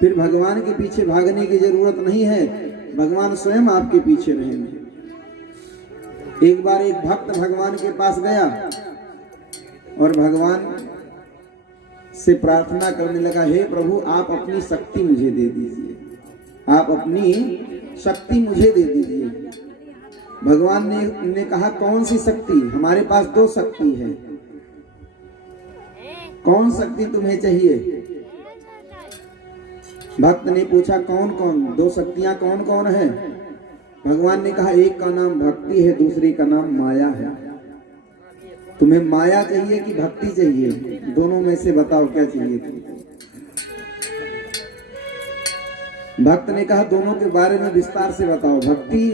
फिर भगवान के पीछे भागने की जरूरत नहीं है, भगवान स्वयं आपके पीछे रहेंगे। एक बार एक भक्त भगवान के पास गया और भगवान से प्रार्थना करने लगा, हे प्रभु आप अपनी शक्ति मुझे दे दीजिए, आप अपनी शक्ति मुझे दे दीजिए। भगवान ने कहा कौन सी शक्ति? हमारे पास दो शक्ति है, कौन शक्ति तुम्हें चाहिए? भक्त ने पूछा कौन कौन? दो शक्तियां कौन कौन है? भगवान ने कहा एक का नाम भक्ति है, दूसरी का नाम माया है। तुम्हें माया चाहिए कि भक्ति चाहिए? दोनों में से बताओ क्या चाहिए तुमको? भक्त ने कहा दोनों के बारे में विस्तार से बताओ, भक्ति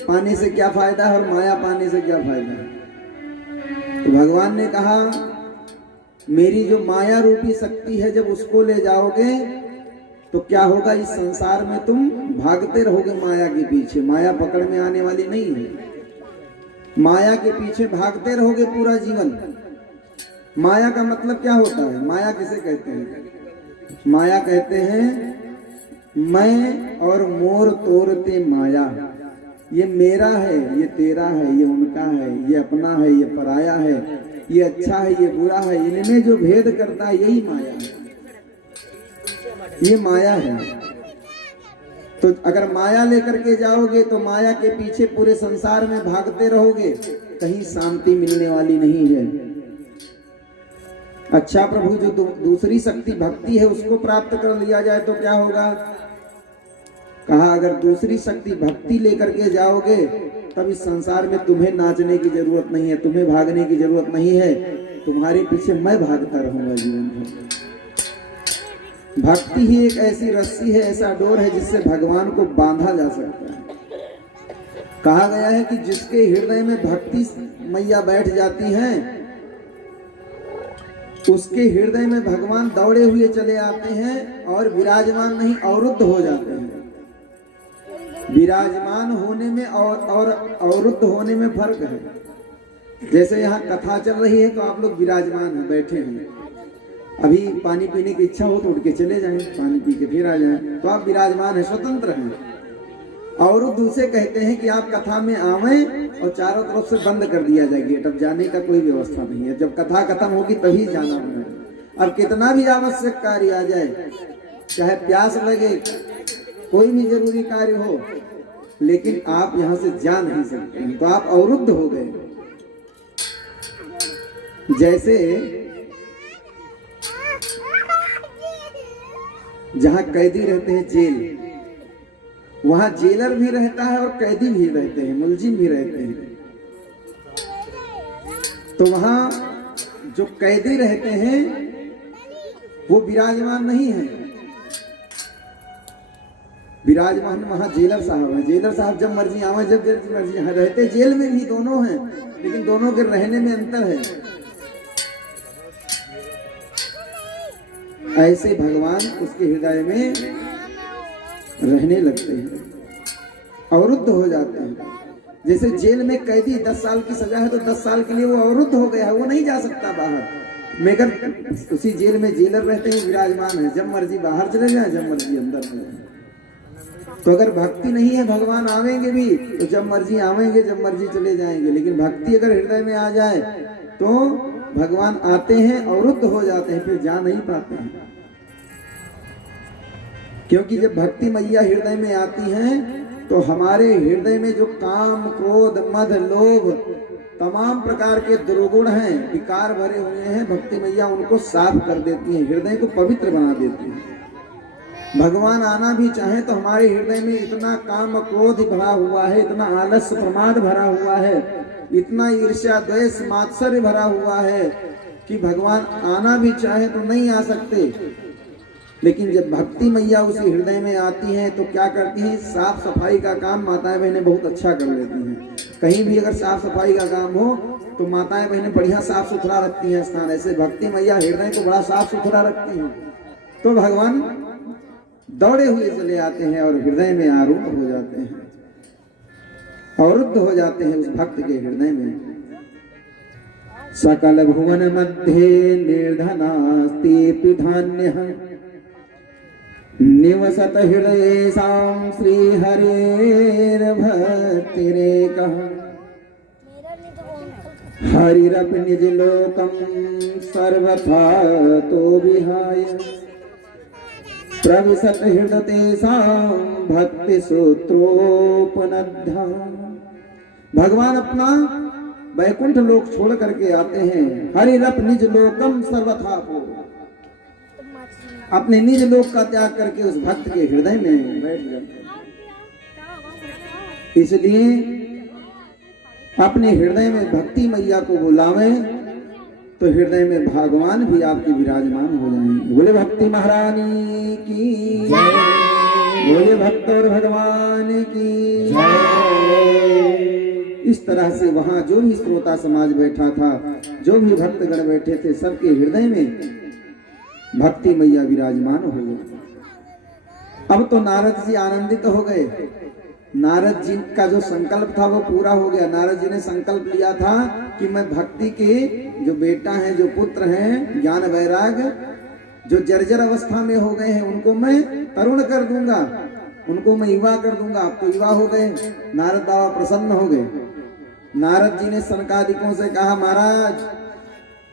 पाने से क्या फायदा है और माया पाने से क्या फायदा है? तो भगवान ने कहा मेरी जो माया रूपी शक्ति है, जब उसको ले जाओगे तो क्या होगा, इस संसार में तुम भागते रहोगे माया के पीछे, माया पकड़ में आने वाली नहीं है। माया के पीछे भागते रहोगे पूरा जीवन। माया का मतलब क्या होता है? माया किसे कहते हैं? माया कहते हैं मैं और मोर तोड़ते माया। ये मेरा है, ये तेरा है, ये उनका है, ये अपना है, ये पराया है, ये अच्छा है, ये बुरा है, इनमें जो भेद करता है यही माया है। ये माया है। तो अगर माया लेकर के जाओगे तो माया के पीछे पूरे संसार में भागते रहोगे, कहीं शांति मिलने वाली नहीं है। अच्छा प्रभु, जो दूसरी शक्ति भक्ति है उसको प्राप्त कर लिया जाए तो क्या होगा? कहा अगर दूसरी शक्ति भक्ति लेकर के जाओगे तब इस संसार में तुम्हें नाचने की जरूरत नहीं है, तुम्हें भागने की जरूरत नहीं है, तुम्हारे पीछे मैं भागता रहूंगा जीवन भर। भक्ति ही एक ऐसी रस्सी है, ऐसा डोर है जिससे भगवान को बांधा जा सकता है। कहा गया है कि जिसके हृदय में भक्ति मैया बैठ जाती हैं उसके हृदय में भगवान दौड़े हुए चले आते हैं और विराजमान नहीं अवरुद्ध हो जाते हैं। विराजमान होने में और अवरुद्ध होने में फर्क है। जैसे यहाँ कथा चल रही है तो आप लोग विराजमान हैं, बैठे हैं, अभी पानी पीने की इच्छा हो तो उठ के चले जाएं, पानी पी के फिर आ जाएं, तो आप विराजमान हैं, स्वतंत्र हैं। अवरुद्ध उसे कहते हैं कि आप कथा में आवें और चारों तरफ से बंद कर दिया जाए गेट, अब जाने का कोई व्यवस्था नहीं है, जब कथा खत्म होगी तभी जाना है। अब कितना भी आवश्यक कार्य आ जाए, चाहे प्यास लगे, कोई भी जरूरी कार्य हो, लेकिन आप यहां से जा नहीं सकते हैं, तो आप अवरुद्ध हो गए। जैसे जहां कैदी रहते हैं जेल, वहां जेलर भी रहता है और कैदी भी रहते हैं, मुलजिम भी रहते हैं। तो वहां जो कैदी रहते हैं वो विराजमान नहीं है, विराजमान वहां जेलर साहब है। जेलर साहब जब मर्जी आवे, जब मर्जी रहते, जेल में भी दोनों हैं, लेकिन दोनों के रहने में अंतर है। ऐसे भगवान उसके हृदय में रहने लगते हैं, अवरुद्ध हो जाते हैं। जैसे जेल में कैदी 10 साल की सजा है तो 10 साल के लिए वो अवरुद्ध हो गया है, वो नहीं जा सकता बाहर। मगर उसी जेल में जेलर रहते हैं, विराजमान है, जब मर्जी बाहर चले जाए, जब मर्जी अंदर चले जाए। तो अगर भक्ति नहीं है, भगवान आवेंगे भी तो जब मर्जी आवेंगे, जब मर्जी चले जाएंगे। लेकिन भक्ति अगर हृदय में आ जाए तो भगवान आते हैं, अवरुद्ध हो जाते हैं, फिर जा नहीं पाते हैं। क्योंकि जब भक्ति मैया हृदय में आती हैं तो हमारे हृदय में जो काम, क्रोध, मद, लोभ, तमाम प्रकार के दुर्गुण हैं, विकार भरे हुए हैं, भक्ति मैया उनको साफ कर देती हैं, हृदय को पवित्र बना देती हैं। भगवान आना भी चाहे तो हमारे हृदय में इतना काम, क्रोध भरा हुआ है, इतना आलस्य, प्रमाद भरा हुआ है, इतना ईर्ष्या, द्वेष, मात्सर्य भरा हुआ है कि भगवान आना भी चाहे तो नहीं आ सकते। लेकिन जब भक्ति मैया उसी हृदय में आती हैं तो क्या करती हैं? साफ सफाई का काम माताएं बहनें बहुत अच्छा कर लेती हैं। कहीं भी अगर साफ सफाई का काम हो तो माताएं बहनें बढ़िया साफ सुथरा रखती हैं स्थान। ऐसे भक्ति मैया हृदय को बड़ा साफ सुथरा रखती हैं, तो भगवान दौड़े हुए चले आते हैं और हृदय में आरूढ़ हो जाते हैं, अवरुद्ध हो जाते हैं उस भक्त के हृदय में। सकल भुवन मध्ये निर्धनास्ति धान्य निवसत हृदयेषां श्रीहरेर्भक्तिरेकः हरिरपि निजलोकं सर्वथा तो विहाय प्रविशत हृदयेषां भक्तिसूत्रोपनद्धा। भगवान अपना वैकुंठ लोक छोड़ करके आते हैं। हरिरप निज लोकम सर्वथा को, अपने निज लोक का त्याग करके उस भक्त के हृदय में बैठ जाते हैं। इसलिए अपने हृदय में भक्ति मैया को बुलावे तो हृदय में भगवान भी आपके विराजमान हो जाएंगे। बोले भक्ति महारानी की जय, बोले भक्त और भगवान की जय। इस तरह से वहां जो भी श्रोता समाज बैठा था, जो भी भक्तगण बैठे थे, सबके हृदय में भक्ति मैया विराजमान हो गई। अब तो नारद जी आनंदित हो गए। नारद जी का जो संकल्प था वो पूरा हो गया। नारद जी ने संकल्प लिया था कि मैं भक्ति के जो बेटा हैं, जो पुत्र हैं, ज्ञान वैराग जो जर्जर अवस्था में हो गए हैं, उनको मैं तरुण कर दूंगा, उनको मैं युवा कर दूंगा। अब तो युवा हो गए। नारद बाबा प्रसन्न हो गए। नारद जी ने सनकादिकों से कहा, महाराज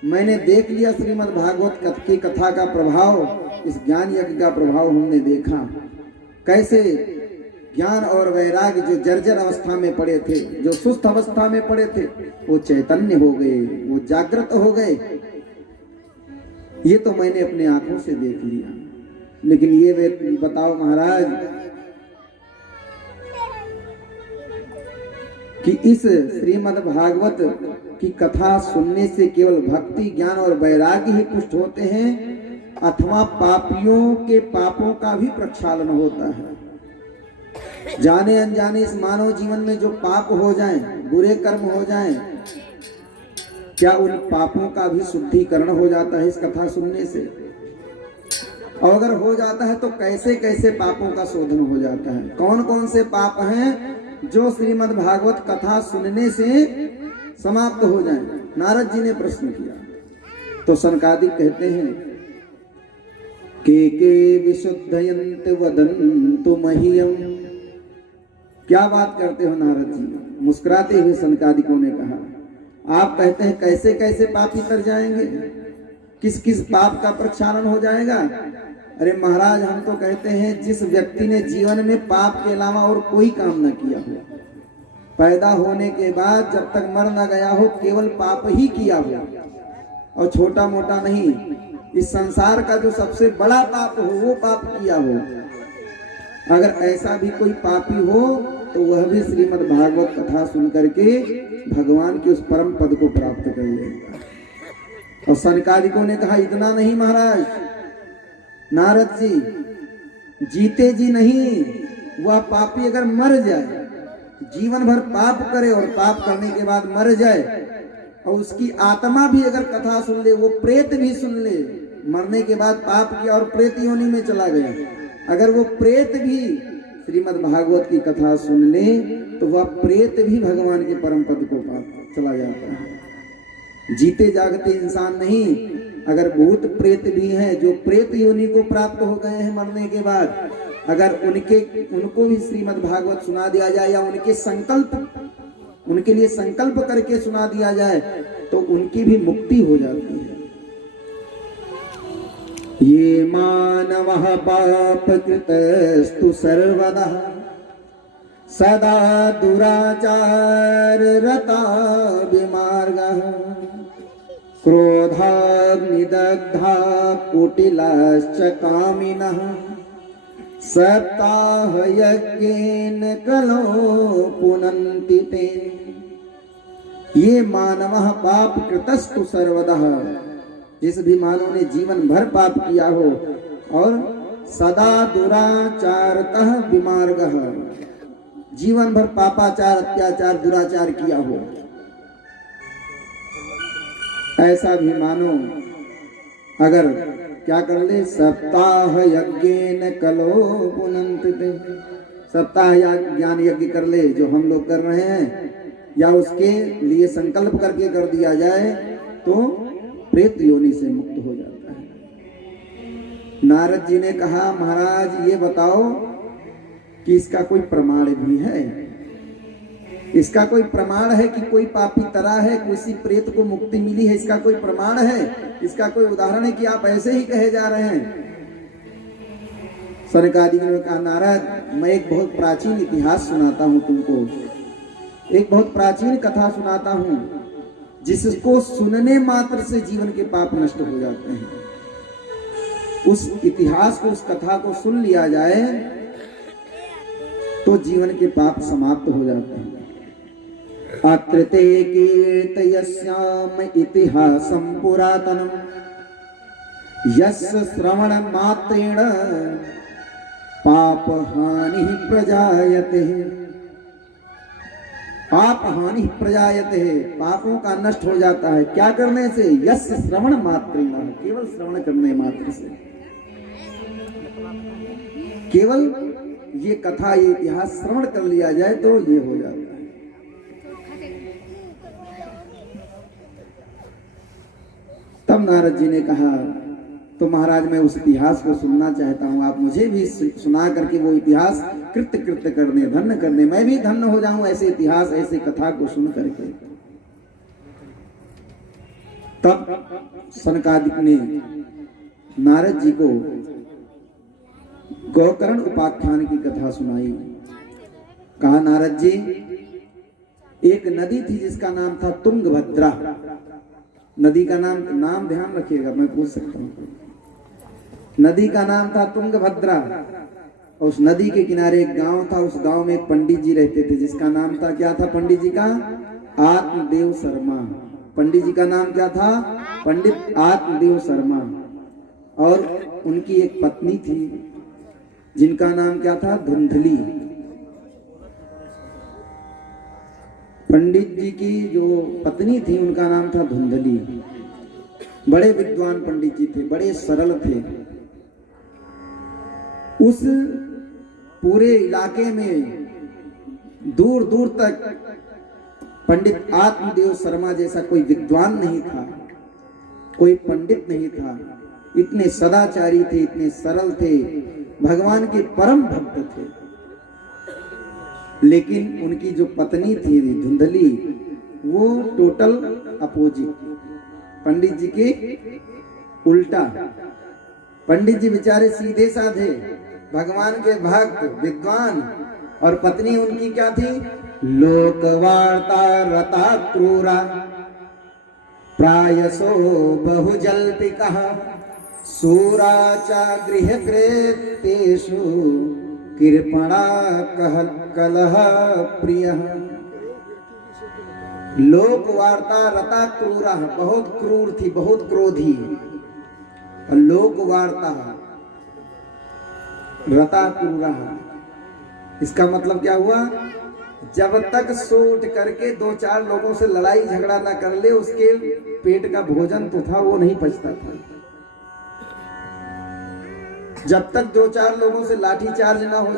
मैंने देख लिया श्रीमद् भागवत की कथा का प्रभाव, इस ज्ञान यज्ञ का प्रभाव हमने देखा, कैसे ज्ञान और वैराग्य जो जर्जर अवस्था में पड़े थे, जो सुस्त अवस्था में पड़े थे, वो चैतन्य हो गए, वो जागृत हो गए। ये तो मैंने अपने आंखों से देख लिया। लेकिन ये बताओ महाराज कि इस श्रीमद् भागवत की कथा सुनने से केवल भक्ति, ज्ञान और वैराग्य ही पुष्ट होते हैं अथवा पापियों के पापों का भी प्रक्षालन होता है। जाने अनजाने इस मानव जीवन में जो पाप हो जाएं, बुरे कर्म हो जाएं, क्या उन पापों का भी शुद्धिकरण हो जाता है इस कथा सुनने से? और अगर हो जाता है तो कैसे कैसे पापों का शोधन हो जाता है? कौन कौन से पाप हैं जो श्रीमद् भागवत कथा सुनने से समाप्त हो जाएं? नारद जी ने प्रश्न किया तो सनकादिक कहते हैं के विशुद्धयन्त वदन्तु मह्यम। क्या बात करते हो नारद जी? मुस्कुराते हुए सनकादिकों ने कहा, आप कहते हैं कैसे कैसे पापी तर जाएंगे, किस किस पाप का प्रक्षालन हो जाएगा? अरे महाराज हम तो कहते हैं जिस व्यक्ति ने जीवन में पाप के अलावा और कोई काम न किया हो, पैदा होने के बाद जब तक मर न गया हो, केवल पाप ही किया हो, और छोटा मोटा नहीं, इस संसार का जो सबसे बड़ा पाप हो वो पाप किया हो, अगर ऐसा भी कोई पापी हो तो वह भी श्रीमद् भागवत कथा सुन करके भगवान के उस परम पद को प्राप्त कर लेगा। और सनकादिकों ने कहा, इतना नहीं महाराज, नारद जी जीते जी नहीं, वह पापी अगर मर जाए, जीवन भर पाप करे और पाप करने के बाद मर जाए, और उसकी आत्मा भी अगर कथा सुन ले, वो प्रेत भी सुन ले, मरने के बाद पाप किया और प्रेत योनि में चला गया, अगर वो प्रेत भी श्रीमद् भागवत की कथा सुन ले तो वह प्रेत भी भगवान के परम पद को पाप चला जाता है। जीते जागते इंसान नहीं, अगर भूत प्रेत भी हैं जो प्रेत योनि को प्राप्त हो गए हैं मरने के बाद, अगर उनको भी श्रीमद् भागवत सुना दिया जाए या उनके लिए संकल्प करके सुना दिया जाए तो उनकी भी मुक्ति हो जाती है। ये मानवः पाप कृतस्तु सर्वदा सदा दुराचार रता विमार्गः क्रोधाग्निदग्धा कुटिलाश्च कामिनः सप्ताह यज्ञेन कलो पुनन्ति ते। ये मानवः पाप कृतस्तु सर्वदा, जिस भी मानव ने जीवन भर पाप किया हो और सदा दुराचारतः विमार्गः, जीवन भर पापाचार, अत्याचार, दुराचार किया हो, ऐसा भी मानो अगर क्या कर ले, सप्ताह यज्ञेन कलो पुनन्ति ते, सप्ताह ज्ञान यज्ञ कर ले जो हम लोग कर रहे हैं, या उसके लिए संकल्प करके कर दिया जाए तो प्रेत योनि से मुक्त हो जाता है। नारद जी ने कहा, महाराज ये बताओ कि इसका कोई प्रमाण भी है? इसका कोई प्रमाण है कि कोई पापी तरा है, किसी प्रेत को मुक्ति मिली है? इसका कोई प्रमाण है? इसका कोई उदाहरण है कि आप ऐसे ही कहे जा रहे हैं? सनकादिक ने कहा, नारद मैं एक बहुत प्राचीन इतिहास सुनाता हूं तुमको, एक बहुत प्राचीन कथा सुनाता हूं जिसको सुनने मात्र से जीवन के पाप नष्ट हो जाते हैं। उस इतिहास को, उस कथा को सुन लिया जाए तो जीवन के पाप समाप्त हो जाते हैं। अत्र ते कीर्तयस्याम इतिहासं पुरातनम यस्य श्रवण मात्रेण पाप हानि प्रजायते। पाप हानि प्रजायते, पापों का नष्ट हो जाता है। क्या करने से? यस्य श्रवण मात्रेण, केवल श्रवण करने मात्र से। केवल ये कथा, ये इतिहास श्रवण कर लिया जाए तो ये हो जाता है। तब नारद जी ने कहा, तो महाराज मैं उस इतिहास को सुनना चाहता हूं, आप मुझे भी सुना करके वो इतिहास कृत्य कृत्य करने, धन्य करने, मैं भी धन्य हो जाऊं ऐसे इतिहास, ऐसे कथा को सुन करके। तब सनकादिक ने नारद जी को गोकर्ण उपाख्यान की कथा सुनाई। कहा, नारद जी एक नदी थी जिसका नाम था तुंगभद्रा। नदी का नाम ध्यान रखिएगा, मैं पूछ सकता हूँ। नदी का नाम था तुंगभद्रा। और उस नदी के किनारे एक गांव था, उस गांव में एक पंडित जी रहते थे जिसका नाम था, क्या था पंडित जी का? आत्मदेव शर्मा। पंडित जी का नाम क्या था? पंडित आत्मदेव शर्मा। और उनकी एक पत्नी थी जिनका नाम क्या था? धुंधली। पंडित जी की जो पत्नी थी उनका नाम था धुंधली। बड़े विद्वान पंडित जी थे, बड़े सरल थे। उस पूरे इलाके में दूर दूर तक पंडित आत्मदेव शर्मा जैसा कोई विद्वान नहीं था, कोई पंडित नहीं था। इतने सदाचारी थे, इतने सरल थे, भगवान के परम भक्त थे। लेकिन उनकी जो पत्नी थी धुंधली, वो टोटल अपोजिट, पंडित जी के उल्टा। पंडित जी बेचारे सीधे साधे, भगवान के भक्त, विद्वान, और पत्नी उनकी क्या थी? लोकवार्ता रता क्रूरा प्रायसो बहुजल्पिकः सूरा च गृहकृत्येषु कृपणा कलह प्रियः। लोकवार्ता रता क्रूरा, बहुत क्रूर थी, बहुत क्रोधी। लोकवार्ता रता क्रूरा, इसका मतलब क्या हुआ? जब तक सो उठ करके दो चार लोगों से लड़ाई झगड़ा ना कर ले, उसके पेट का भोजन तो था वो नहीं पचता था। जब तक दो चार लोगों से लाठी चार्ज ना हो